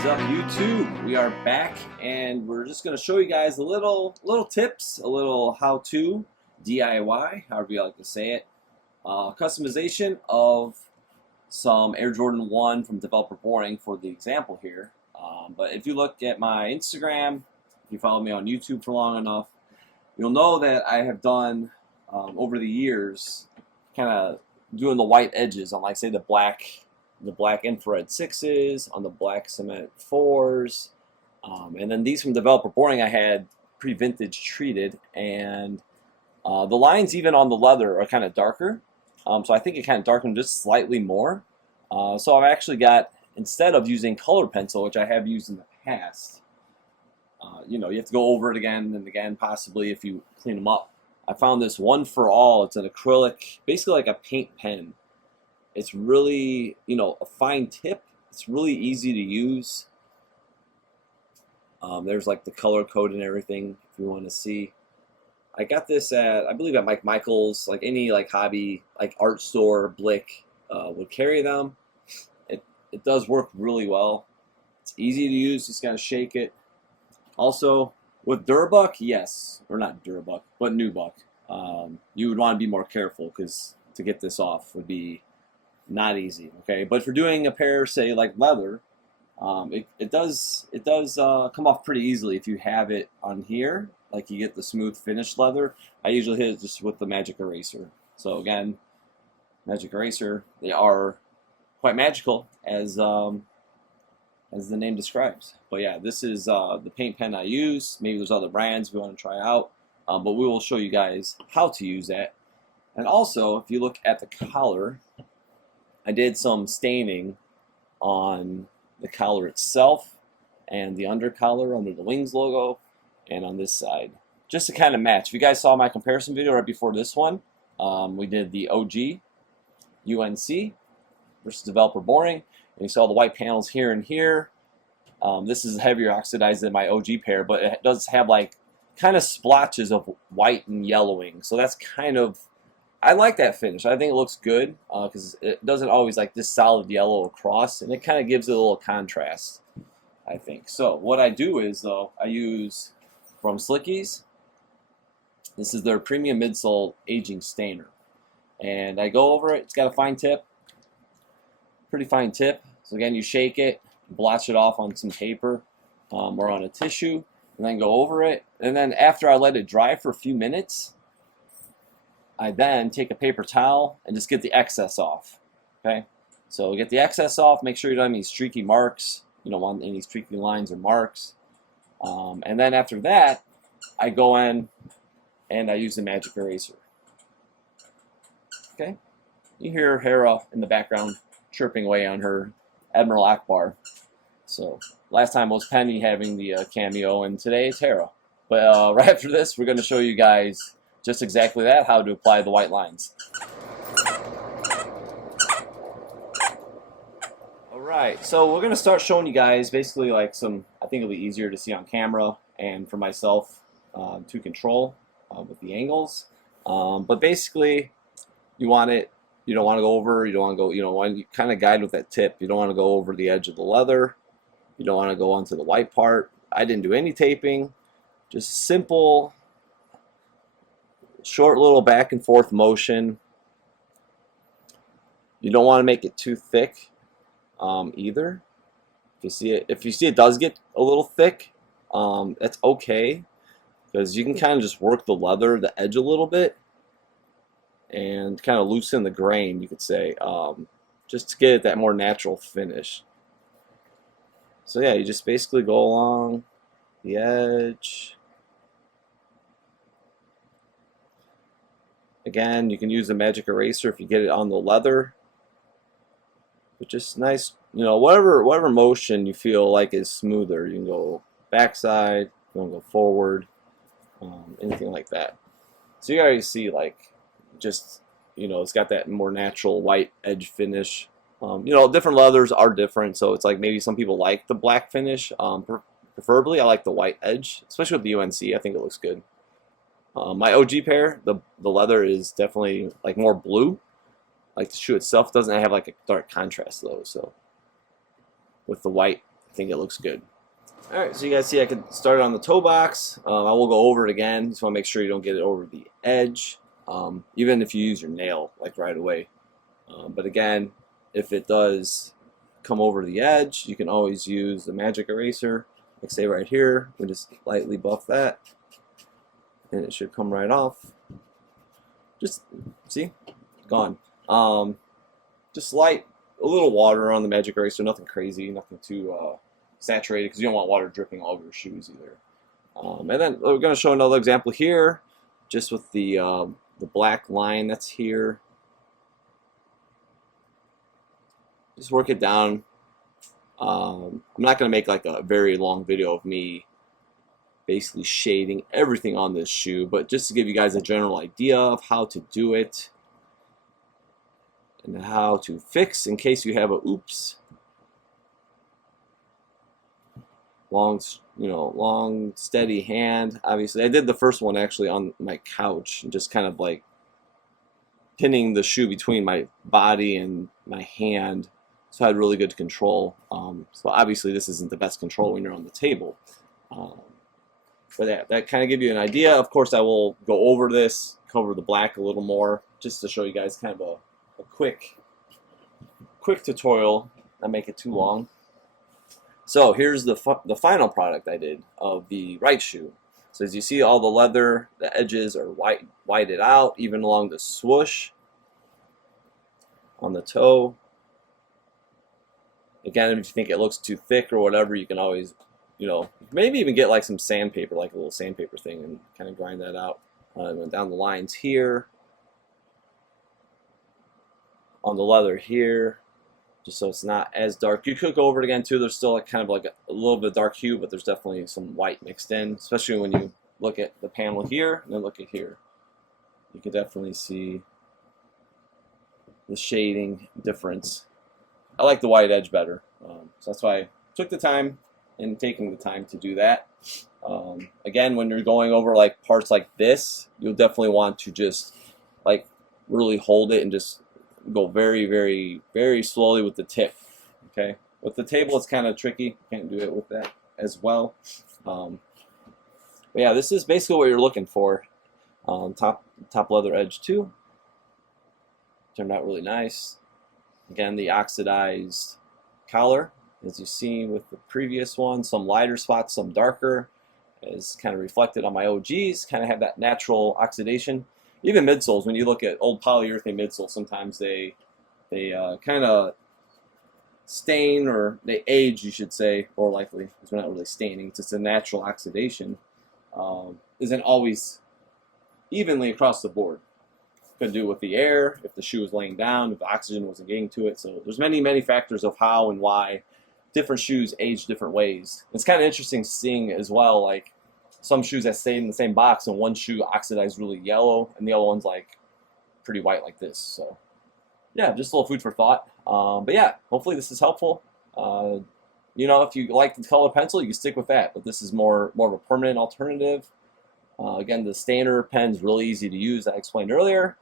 is up, YouTube? We are back, and we're just going to show you guys a little tips, a little how-to DIY, however you like to say it, customization of some Air Jordan 1 from Developer Boring for the example here. But if you look at my Instagram, if you follow me on YouTube for long enough, you'll know that I have done over the years, kind of doing the white edges on, like, say, the black infrared 6s, on the black cement 4s, and then these from Developer Boring I had pre-vintage treated, and the lines even on the leather are kind of darker, so I think it kind of darkened just slightly more. So I've actually got, instead of using color pencil, which I have used in the past, you know, you have to go over it again and again possibly if you clean them up. I found this One For All. It's an acrylic, basically like a paint pen. It's really, you know, a fine tip. It's really easy to use. There's like the color code and everything if you want to see. I got this at, I believe, at Mike Michaels, like any like hobby, like art store, Blick would carry them. It does work really well. It's easy to use. Just gotta shake it. Also, with Durbuck, yes, or not Durbuck, but Nubuck, you would want to be more careful because to get this off would be not easy. Okay, but for doing a pair, say like leather, it does come off pretty easily if you have it on here, like you get the smooth finished leather. I usually hit it just with the Magic Eraser. So again, Magic Eraser, they are quite magical as the name describes. But yeah, this is the paint pen I use. Maybe there's other brands we want to try out, but we will show you guys how to use that. And also, if you look at the collar, I did some staining on the collar itself and the under collar under the Wings logo and on this side, just to kind of match. If you guys saw my comparison video right before this one, we did the OG UNC versus Developer Boring, and you saw the white panels here and here. This is heavier oxidized than my OG pair, but it does have like kind of splotches of white and yellowing, so that's kind of, I like that finish. I think it looks good because it doesn't always like this solid yellow across, and it kind of gives it a little contrast, I think. So what I do is, though, I use from Slickies, this is their premium midsole aging stainer, and I go over it. It's got a fine tip, pretty fine tip. So again, you shake it, blotch it off on some paper or on a tissue, and then go over it. And then after I let it dry for a few minutes, I then take a paper towel and just get the excess off. Okay, so get the excess off. Make sure you don't have any streaky marks. You don't want any streaky lines or marks. And then after that, I go in and I use the Magic Eraser. Okay, you hear Hera in the background chirping away on her Admiral Akbar. So last time was Penny having the cameo, and today it's Hera. But right after this, we're going to show you guys just exactly that, how to apply the white lines. Alright, so we're going to start showing you guys basically like some, I think it'll be easier to see on camera and for myself to control with the angles. But basically, you want it, you don't want to go over, you don't want to go, you know, you kind of guide with that tip. You don't want to go over the edge of the leather. You don't want to go onto the white part. I didn't do any taping, just simple, short little back and forth motion. You don't want to make it too thick either. If you see it does get a little thick, that's okay, because you can kind of just work the leather, the edge a little bit, and kind of loosen the grain, you could say, just to get that more natural finish. So yeah, you just basically go along the edge. Again, you can use the Magic Eraser if you get it on the leather. But just nice, you know, whatever motion you feel like is smoother. You can go backside, you can go forward, anything like that. So you already see, like, just, you know, it's got that more natural white edge finish. You know, different leathers are different, so it's like maybe some people like the black finish. Preferably, I like the white edge, especially with the UNC. I think it looks good. My OG pair, the leather is definitely like more blue. Like the shoe itself doesn't have like a dark contrast though, so with the white I think it looks good. Alright, so you guys see I can start it on the toe box. I will go over it again. Just want to make sure you don't get it over the edge, even if you use your nail like right away. But again, if it does come over the edge, you can always use the magic eraser, like say right here. We just lightly buff that, and it should come right off. Just see, gone. Just light a little water on the magic eraser, nothing crazy, nothing too saturated, because you don't want water dripping all over your shoes either. And then we're going to show another example here, just with the black line that's here. Just work it down. I'm not going to make like a very long video of me basically shading everything on this shoe, but just to give you guys a general idea of how to do it and how to fix in case you have a oops. Long, steady hand. Obviously, I did the first one actually on my couch, and just kind of like pinning the shoe between my body and my hand, so I had really good control. So obviously, this isn't the best control when you're on the table. But yeah, that kind of gives you an idea. Of course, I will go over this, cover the black a little more, just to show you guys kind of a quick tutorial, not make it too long. So here's the final product I did of the right shoe. So as you see, all the leather, the edges are whited out, even along the swoosh on the toe. Again, if you think it looks too thick or whatever, you can always, maybe even get like some sandpaper, like a little sandpaper thing, and kind of grind that out. Went down the lines here, on the leather here, just so it's not as dark. You could go over it again too. There's still kind of like a little bit of dark hue, but there's definitely some white mixed in, especially when you look at the panel here and then look at here. You can definitely see the shading difference. I like the white edge better, so that's why I took the time and taking the time to do that. Again, when you're going over like parts like this, you'll definitely want to just like really hold it and just go very, very, very slowly with the tip. Okay, with the table it's kind of tricky. Can't do it with that as well. But yeah, this is basically what you're looking for. Top leather edge too. Turned out really nice. Again, the oxidized collar, as you see with the previous one, some lighter spots, some darker, is kind of reflected on my OGs. Kind of have that natural oxidation. Even midsoles, when you look at old polyurethane midsoles, sometimes they kind of stain, or they age, you should say, more likely, because we're not really staining. It's just a natural oxidation. Isn't always evenly across the board. Could do with the air, if the shoe was laying down, if the oxygen wasn't getting to it. So there's many factors of how and why different shoes age different ways. It's kind of interesting seeing as well, like some shoes that stayed in the same box, and one shoe oxidized really yellow, and the other one's like pretty white like this. So yeah, just a little food for thought. But yeah, hopefully this is helpful. If you like the color pencil, you can stick with that. But this is more of a permanent alternative. Again, the standard pen's really easy to use. I explained earlier.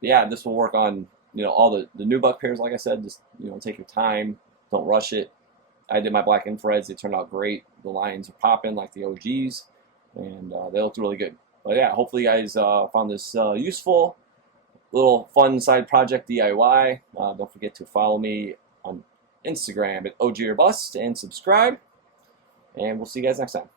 Yeah, this will work on all the nubuck pairs. Like I said, just take your time, don't rush it. I did my black infrareds; they turned out great. The lines are popping like the OGs, and they looked really good. But yeah, hopefully you guys found this useful. Little fun side project DIY. Don't forget to follow me on Instagram at OG or Bust and subscribe. And we'll see you guys next time.